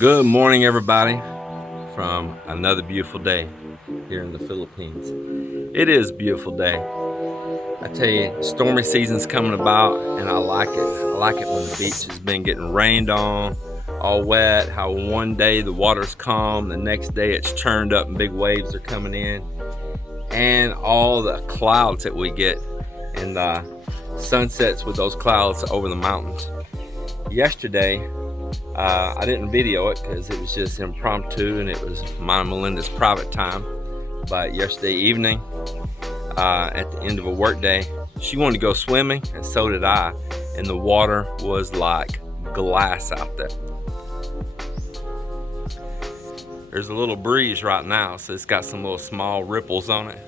Good morning, everybody, from another beautiful day here in the Philippines. It is a beautiful day. I tell you, stormy season's coming about, and I like it. I like it when the beach has been getting rained on, all wet, how one day the water's calm, the next day it's churned up and big waves are coming in, and all the clouds that we get, and the sunsets with those clouds over the mountains. Yesterday, I didn't video it because it was just impromptu and it was mine and Melinda's private time. But yesterday evening, at the end of a work day, she wanted to go swimming and so did I. And the water was like glass out there. There's a little breeze right now, so it's got some little small ripples on it.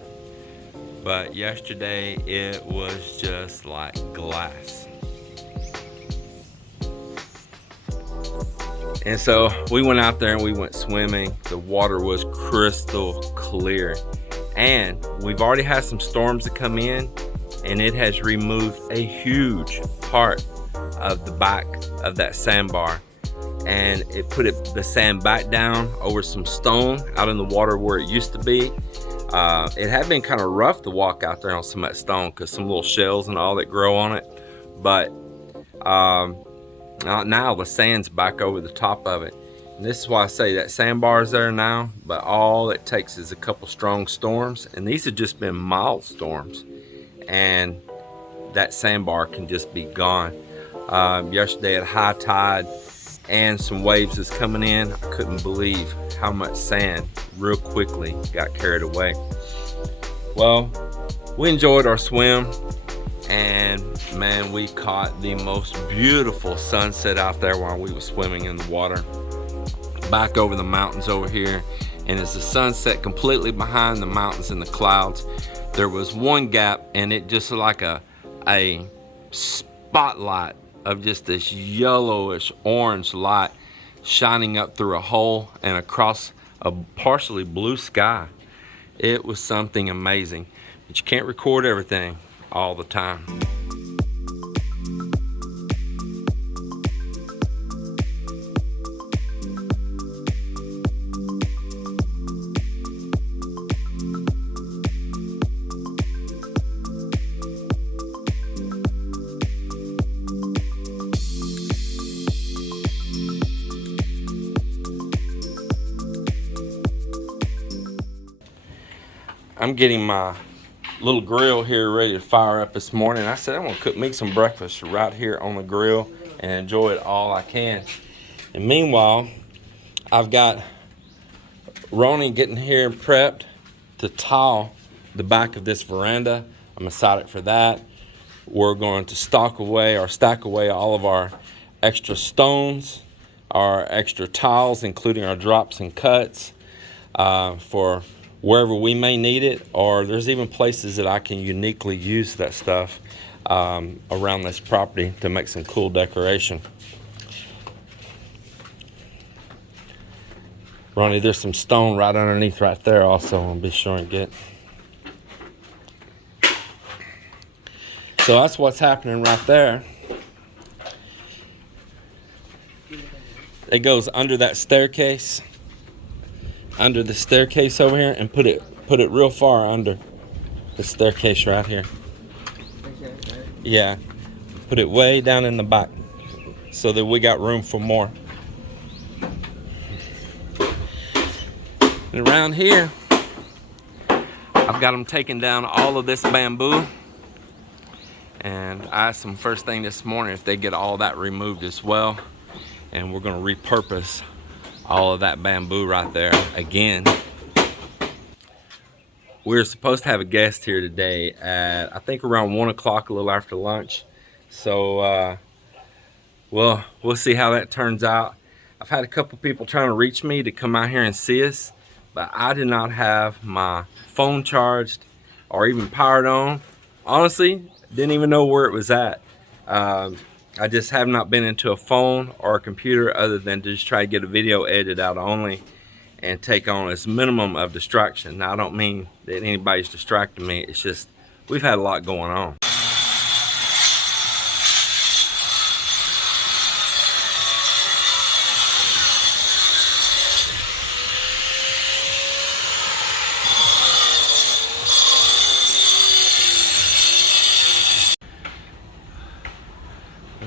But yesterday it was just like glass. And so we went out there and we went swimming. The water was crystal clear. And we've already had some storms that come in, and it has removed a huge part of the back of that sandbar. And it put the sand back down over some stone out in the water where it used to be. It had been kind of rough to walk out there on some of that stone because some little shells and all that grow on it. But now the sand's back over the top of it. And this is why I say that sandbar is there now, but all it takes is a couple strong storms, and these have just been mild storms, and that sandbar can just be gone. Yesterday at high tide and some waves was coming in, I couldn't believe how much sand real quickly got carried away. Well, we enjoyed our swim, and man, we caught the most beautiful sunset out there while we were swimming in the water back over the mountains over here. And as the sun set completely behind the mountains and the clouds, there was one gap, and it just like a spotlight of just this yellowish orange light shining up through a hole and across a partially blue sky. It was something amazing, but you can't record everything all the time. I'm getting my little grill here ready to fire up this morning. I said I'm gonna cook me some breakfast right here on the grill and enjoy it all I can. And meanwhile, I've got Ronnie getting here and prepped to tile the back of this veranda. I'm excited for that. We're going to stack away all of our extra stones, our extra tiles, including our drops and cuts, for wherever we may need it, or there's even places that I can uniquely use that stuff around this property to make some cool decoration. Ronnie, there's some stone right underneath right there also. I'll be sure and get. So that's what's happening right there. It goes under that staircase. Under the staircase over here, and put it real far under the staircase right here. Yeah, put it way down in the back so that we got room for more. And around here, I've got them taking down all of this bamboo, and I asked them first thing this morning if they get all that removed as well, and we're going to repurpose all of that bamboo right there again. We're supposed to have a guest here today at I think around 1 o'clock, a little after lunch. So we'll see how that turns out. I've had a couple people trying to reach me to come out here and see us, but I did not have my phone charged or even powered on. Honestly, didn't even know where it was at. I just have not been into a phone or a computer other than to just try to get a video edited out only and take on as minimum of distraction. Now, I don't mean that anybody's distracting me. It's just we've had a lot going on.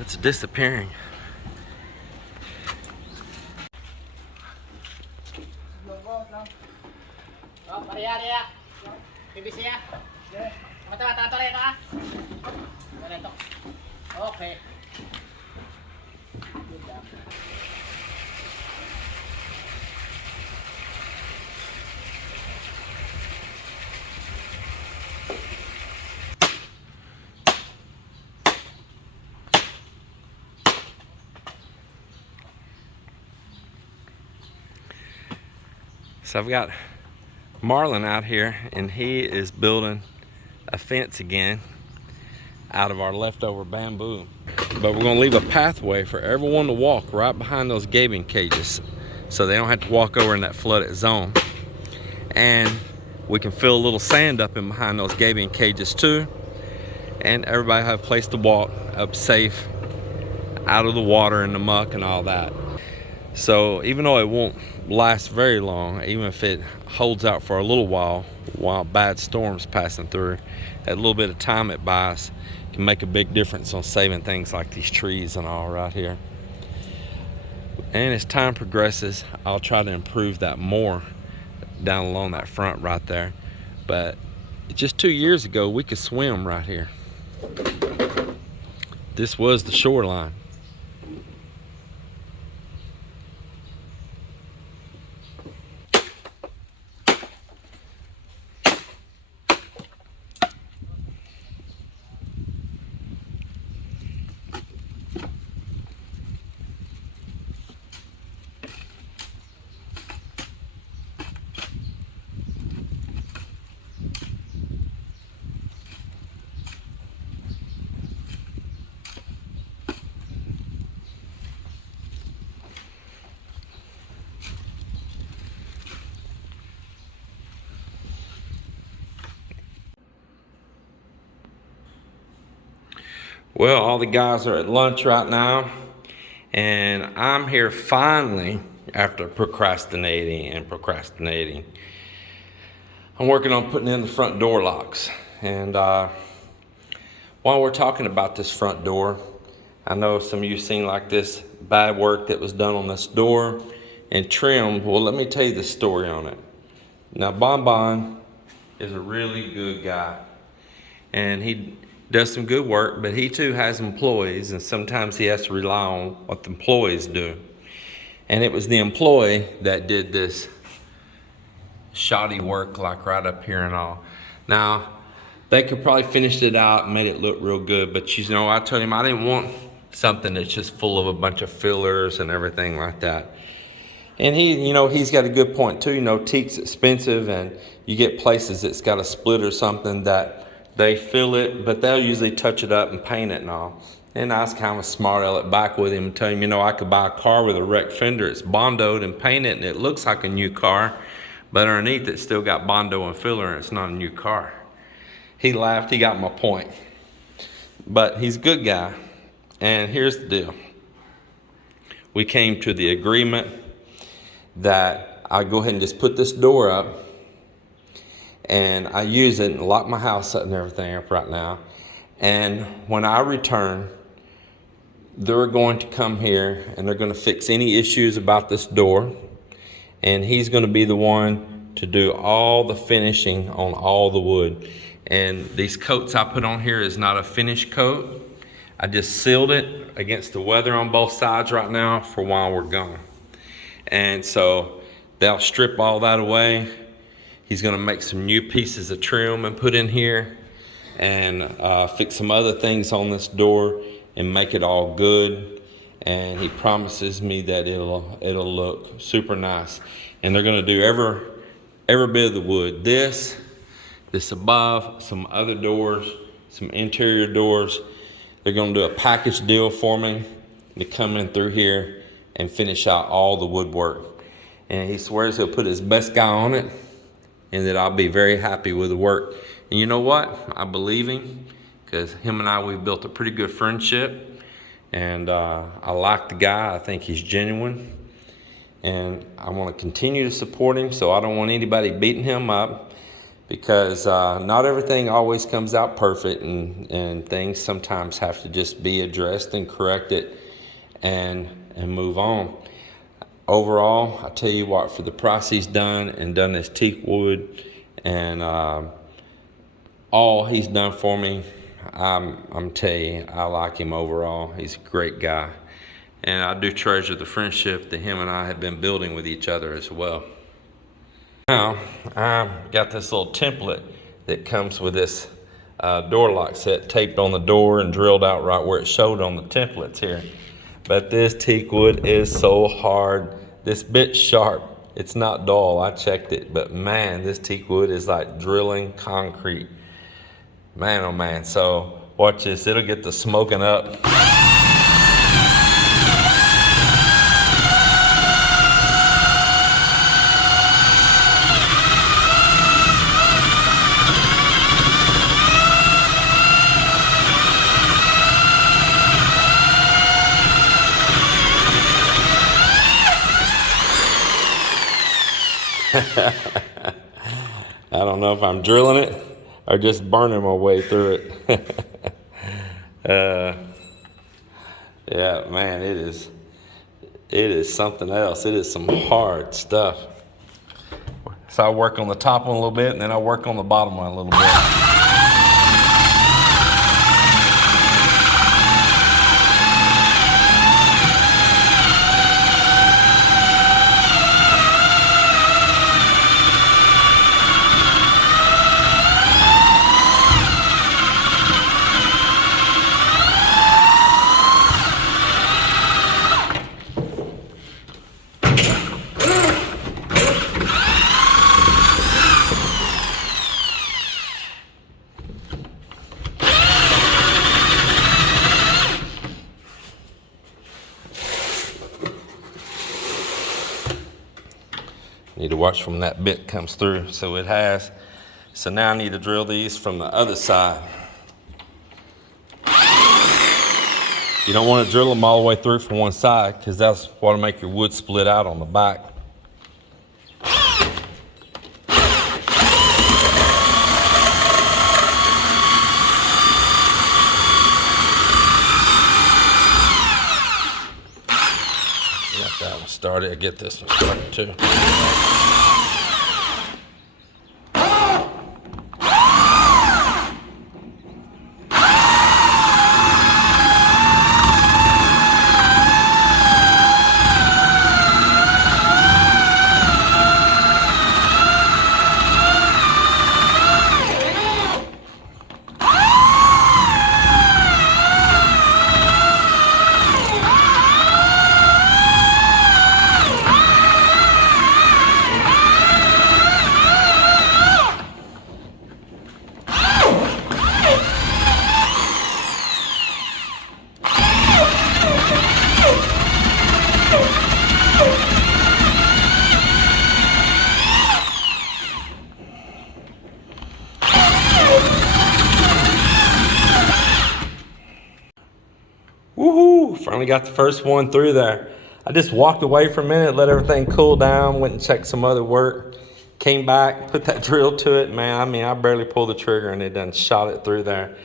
It's disappearing. Okay. So I've got Marlon out here, and he is building a fence again out of our leftover bamboo. But we're gonna leave a pathway for everyone to walk right behind those gabion cages, so they don't have to walk over in that flooded zone. And we can fill a little sand up in behind those gabion cages too, and everybody have a place to walk up safe, out of the water and the muck and all that. So even though it won't last very long, even if it holds out for a little while bad storms passing through, that little bit of time it buys can make a big difference on saving things like these trees and all right here. And as time progresses, I'll try to improve that more down along that front right there. But just 2 years ago, we could swim right here. This was the shoreline. Well, all the guys are at lunch right now, and I'm here finally after procrastinating. I'm working on putting in the front door locks. And while we're talking about this front door, I know some of you seen like this bad work that was done on this door and trimmed. Well, let me tell you the story on it. Now, Bon is a really good guy, and he does some good work, but he too has employees, and sometimes he has to rely on what the employees do. And it was the employee that did this shoddy work, like right up here and all. Now, they could probably finished it out and made it look real good, but you know, I told him I didn't want something that's just full of a bunch of fillers and everything like that. And he, you know, he's got a good point too. You know, teak's expensive, and you get places that's got a split or something that they fill it, but they'll usually touch it up and paint it and all. And I was kind of smart aleck back with him and tell him, you know, I could buy a car with a wrecked fender. It's bondoed and painted, and it looks like a new car, but underneath it's still got bondo and filler, and it's not a new car. He laughed. He got my point. But he's a good guy. And here's the deal. We came to the agreement that I go ahead and just put this door up, and I use it and lock my house up and everything up right now. And when I return, they're going to come here and they're going to fix any issues about this door. And he's going to be the one to do all the finishing on all the wood. And these coats I put on here is not a finished coat. I just sealed it against the weather on both sides right now for while we're gone. And so they'll strip all that away. He's gonna make some new pieces of trim and put in here, and fix some other things on this door and make it all good. And he promises me that it'll look super nice. And they're gonna do every bit of the wood. This above, some other doors, some interior doors. They're gonna do a package deal for me to come in through here and finish out all the woodwork. And he swears he'll put his best guy on it, and that I'll be very happy with the work. And you know what? I believe him, because him and I, we've built a pretty good friendship. And I like the guy. I think he's genuine. And I want to continue to support him, so I don't want anybody beating him up. because not everything always comes out perfect, and things sometimes have to just be addressed and corrected and move on. Overall, I tell you what, for the price he's done this teak wood and all he's done for me, I'm telling you, I like him overall. He's a great guy. And I do treasure the friendship that him and I have been building with each other as well. Now, I've got this little template that comes with this door lock set taped on the door and drilled out right where it showed on the templates here. But this teak wood is so hard. This bit's sharp. It's not dull. I checked it. But man, this teak wood is like drilling concrete. Man, oh man. So watch this. It'll get the smoking up. I don't know if I'm drilling it or just burning my way through it. Yeah, man, it is something else. It is some hard stuff. So I work on the top one a little bit, and then I work on the bottom one a little bit. Need to watch when that bit comes through. So it has. So now I need to drill these from the other side. You don't want to drill them all the way through from one side, because that's what'll make your wood split out on the back. Got that one started. I get this one started too. Woohoo! Finally got the first one through there. I just walked away for a minute, let everything cool down, went and checked some other work, came back, put that drill to it. Man, I mean, I barely pulled the trigger and it done shot it through there.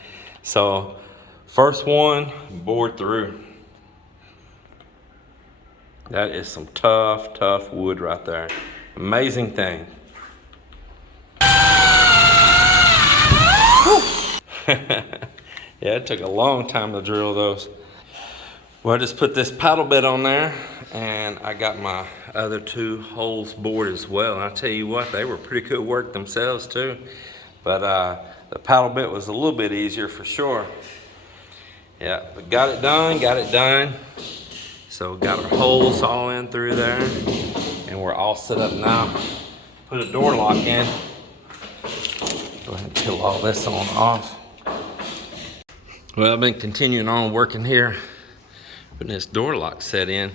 So, first one, bored through. That is some tough, tough wood right there. Amazing thing. Yeah, it took a long time to drill those. Well, I just put this paddle bit on there, and I got my other two holes bored as well. And I tell you what, they were pretty good work themselves too. But the paddle bit was a little bit easier for sure. Yeah, but got it done. So got our holes all in through there, and we're all set up now. Put a door lock in. Go ahead and peel all this on off. Well, I've been continuing on working here, putting this door lock set in.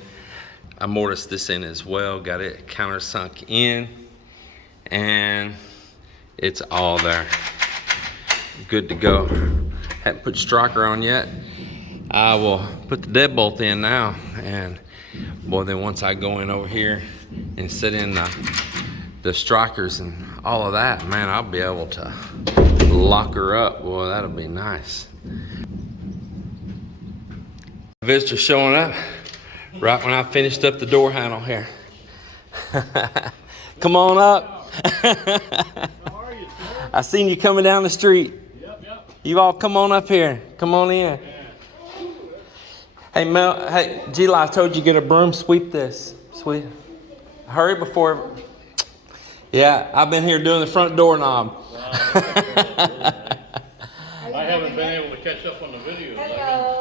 I mortised this in as well, got it countersunk in, and it's all there. Good to go. Haven't put striker on yet. I will put the deadbolt in now, and boy, then once I go in over here and set in the strikers and all of that, man, I'll be able to lock her up. Boy, that'll be nice. Visitor showing up right when I finished up the door handle here. Come on up. How are you, sir? I seen you coming down the street. Yep. You all come on up here. Come on in. Hey Mel, hey Gila, I told you get a broom, sweep this. Sweep. Hurry before. Yeah, I've been here doing the front doorknob. I haven't been able to catch up on the videos.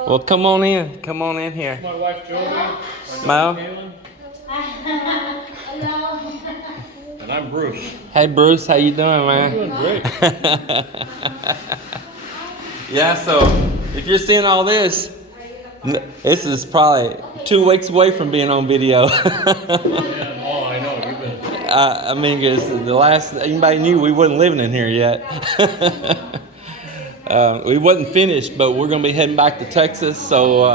Well, come on in. Come on in here. My wife Jody, Mel. Hello. and I'm Bruce. Hey Bruce, how you doing, I'm man? doing great. Yeah, so if you're seeing all this, this is probably 2 weeks away from being on video. Yeah, oh, I know you've been. I mean, 'cause the last anybody knew we wasn't living in here yet. We wasn't finished, but we're gonna be heading back to Texas, so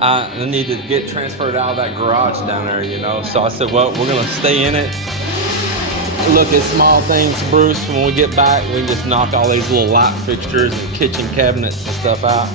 I need to get transferred out of that garage down there, you know. So I said, well, we're gonna stay in it, look at small things, Bruce. When we get back, we can just knock all these little light fixtures and kitchen cabinets and stuff out.